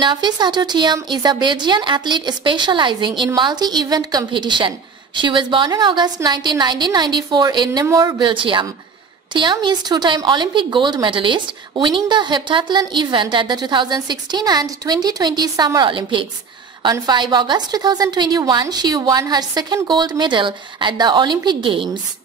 Nafissatou Thiam is a Belgian athlete specializing in multi-event competition. She was born in August 1994 in Namur, Belgium. Thiam is two-time Olympic gold medalist, winning the heptathlon event at the 2016 and 2020 Summer Olympics. On 5 August 2021, she won her second gold medal at the Olympic Games.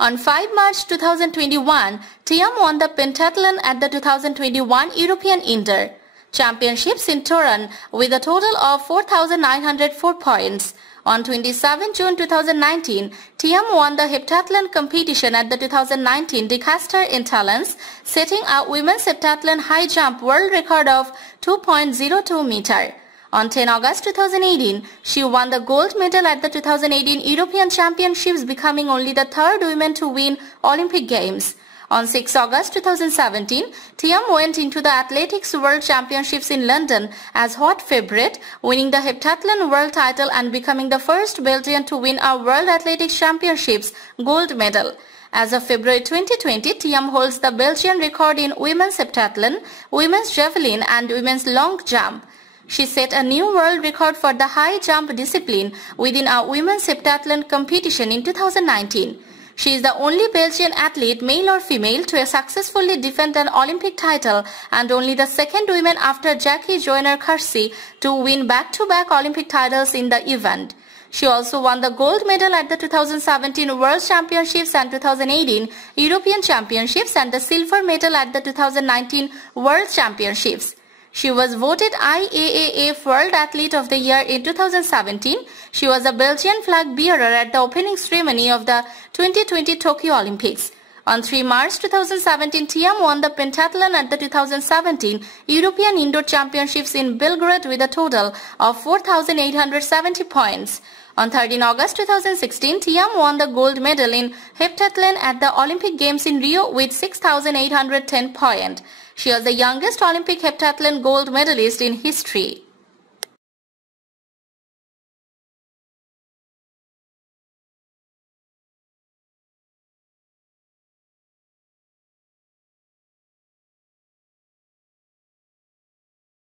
On 5 March 2021, Thiam won the pentathlon at the 2021 European Indoor Championships in Torun with a total of 4,904 points. On 27 June 2019, Thiam won the heptathlon competition at the 2019 Disaster in Talents, setting a women's heptathlon high jump world record of 2.02 meter. On 10 August 2018, she won the gold medal at the 2018 European Championships, becoming only the third woman to win Olympic Games. On 6 August 2017, Thiam went into the Athletics World Championships in London as hot favorite, winning the heptathlon world title and becoming the first Belgian to win a World Athletics Championships gold medal. As of February 2020, Thiam holds the Belgian record in women's heptathlon, women's javelin and women's long jump. She set a new world record for the high jump discipline within a women's heptathlon competition in 2019. She is the only Belgian athlete, male or female, to successfully defend an Olympic title and only the second woman after Jackie Joyner-Kersee to win back-to-back Olympic titles in the event. She also won the gold medal at the 2017 World Championships and 2018 European Championships and the silver medal at the 2019 World Championships. She was voted IAAF World Athlete of the Year in 2017. She was a Belgian flag bearer at the opening ceremony of the 2020 Tokyo Olympics. On 3 March 2017, Thiam won the pentathlon at the 2017 European Indoor Championships in Belgrade with a total of 4,870 points. On 13 August 2016, Thiam won the gold medal in heptathlon at the Olympic Games in Rio with 6,810 points. She was the youngest Olympic heptathlon gold medalist in history.